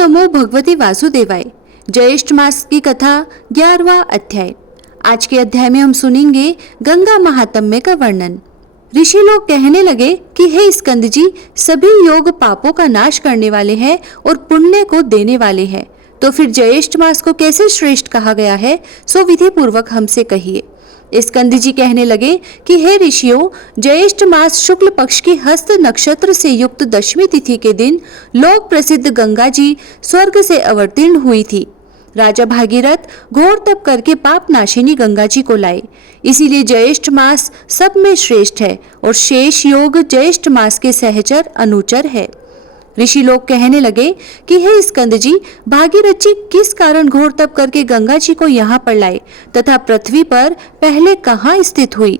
नमो भगवती वासुदेवाय। ज्येष्ठ मास की कथा 11वां अध्याय। आज के अध्याय में हम सुनेंगे गंगा महात्म्य का वर्णन। ऋषि लोग कहने लगे कि हे स्कंद जी, सभी योग पापों का नाश करने वाले हैं और पुण्य को देने वाले हैं, तो फिर ज्येष्ठ मास को कैसे श्रेष्ठ कहा गया है, सो विधि पूर्वक हमसे कहिए। स्कंद जी कहने लगे कि हे ऋषियों, ज्येष्ठ मास शुक्ल पक्ष की हस्त नक्षत्र से युक्त दशमी तिथि के दिन लोक प्रसिद्ध गंगा जी स्वर्ग से अवतीर्ण हुई थी। राजा भागीरथ घोर तप करके पाप नाशिनी गंगा जी को लाए, इसीलिए ज्येष्ठ मास सब में श्रेष्ठ है और शेष योग ज्येष्ठ मास के सहचर अनुचर है। ऋषि लोग कहने लगे कि हे स्कंद जी, भागीरथ जी किस कारण घोर तप करके गंगा जी को यहाँ पर लाए तथा पृथ्वी पर पहले कहाँ स्थित हुई।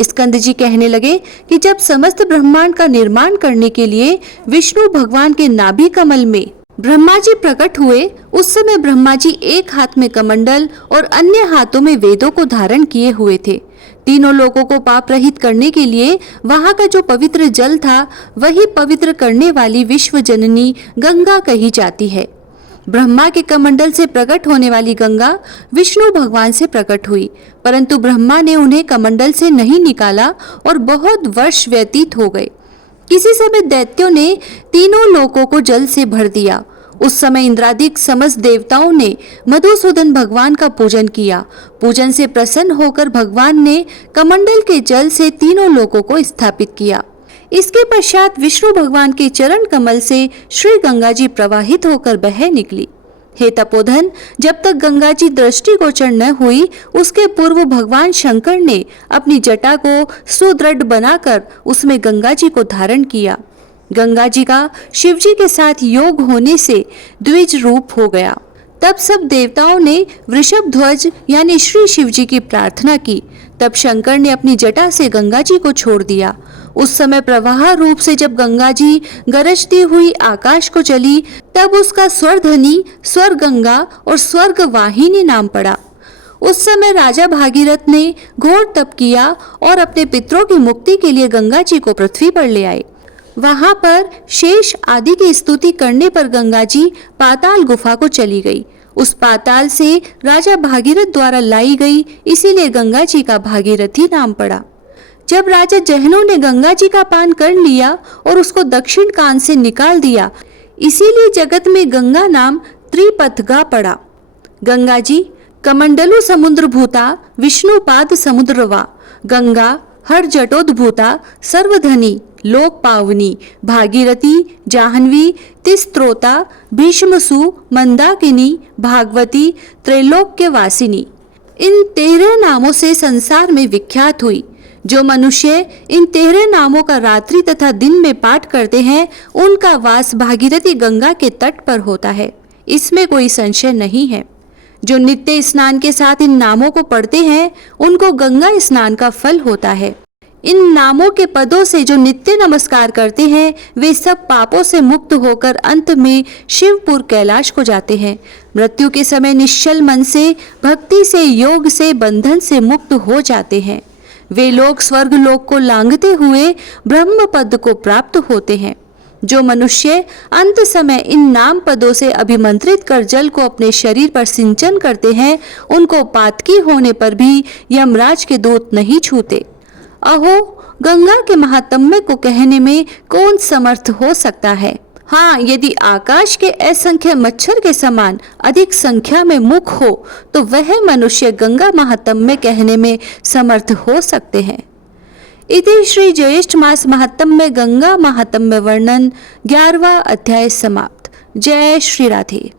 स्कंद जी कहने लगे कि जब समस्त ब्रह्मांड का निर्माण करने के लिए विष्णु भगवान के नाभि कमल में ब्रह्मा जी प्रकट हुए, उस समय ब्रह्मा जी एक हाथ में कमंडल और अन्य हाथों में वेदों को धारण किए हुए थे। तीनों लोगों को पाप रहित करने के लिए वहां का जो पवित्र जल था, वही पवित्र करने वाली विश्व जननी गंगा कही जाती है। ब्रह्मा के कमंडल से प्रकट होने वाली गंगा विष्णु भगवान से प्रकट हुई, परंतु ब्रह्मा ने उन्हें कमंडल से नहीं निकाला और बहुत वर्ष व्यतीत हो गए। किसी समय दैत्यों ने तीनों लोकों को जल से भर दिया। उस समय इंद्रादिक समस्त देवताओं ने मधुसूदन भगवान का पूजन किया। पूजन से प्रसन्न होकर भगवान ने कमंडल के जल से तीनों लोकों को स्थापित किया। इसके पश्चात विष्णु भगवान के चरण कमल से श्री गंगा जी प्रवाहित होकर बह निकली। हे तपोधन, जब तक गंगा जी दृष्टिगोचर न हुई, उसके पूर्व भगवान शंकर ने अपनी जटा को सुदृढ़ बनाकर उसमें गंगा जी को धारण किया। गंगा जी का शिव जी के साथ योग होने से द्विज रूप हो गया। तब सब देवताओं ने वृषभ ध्वज यानी श्री शिव जी की प्रार्थना की। तब शंकर ने अपनी जटा से गंगा जी को छोड़ दिया। उस समय प्रवाह रूप से जब गंगा जी गरजती हुई आकाश को चली, तब उसका स्वरध्वनि स्वर गंगा और स्वर्ग वाहिनी नाम पड़ा। उस समय राजा भागीरथ ने घोर तप किया और अपने पितरों की मुक्ति के लिए गंगा जी को पृथ्वी पर ले आए। वहां पर शेष आदि की स्तुति करने पर गंगा जी पाताल गुफा को चली गई। उस पाताल से राजा भागीरथ द्वारा लाई गई, इसीलिए गंगा जी का भागीरथी नाम पड़ा। जब राजा जहनु ने गंगा जी का पान कर लिया और उसको दक्षिण कान से निकाल दिया, इसीलिए जगत में गंगा नाम त्रिपथगा पड़ा। गंगा जी कमंडलु समुद्र भूता विष्णुपाद समुद्रवा, गंगा हर जटोद्भूता सर्वधनी लोक पावनी, भागीरथी जाह्नवी तिस्त्रोता भीष्मसु मंदाकिनी भागवती त्रैलोक्य वासिनी। इन 13 नामों से संसार में विख्यात हुई। जो मनुष्य इन 13 नामों का रात्रि तथा दिन में पाठ करते हैं, उनका वास भागीरथी गंगा के तट पर होता है, इसमें कोई संशय नहीं है। जो नित्य स्नान के साथ इन नामों को पढ़ते हैं, उनको गंगा स्नान का फल होता है। इन नामों के पदों से जो नित्य नमस्कार करते हैं, वे सब पापों से मुक्त होकर अंत में शिवपुर कैलाश को जाते हैं। मृत्यु के समय निश्चल मन से, भक्ति से, योग से, बंधन से मुक्त हो जाते हैं। वे लोग स्वर्ग लोक को लांघते हुए ब्रह्म पद को प्राप्त होते हैं। जो मनुष्य अंत समय इन नाम पदों से अभिमंत्रित कर जल को अपने शरीर पर सिंचन करते हैं, उनको पातकी होने पर भी यमराज के दूत नहीं छूते। अहो, गंगा के महात्म्य को कहने में कौन समर्थ हो सकता है। हाँ, यदि आकाश के असंख्य मच्छर के समान अधिक संख्या में मुख हो, तो वह मनुष्य गंगा महात्म्य कहने में समर्थ हो सकते हैं। इति श्री ज्येष्ठ मास महात्म्य गंगा महात्म्य वर्णन 11वां अध्याय समाप्त। जय श्री राधे।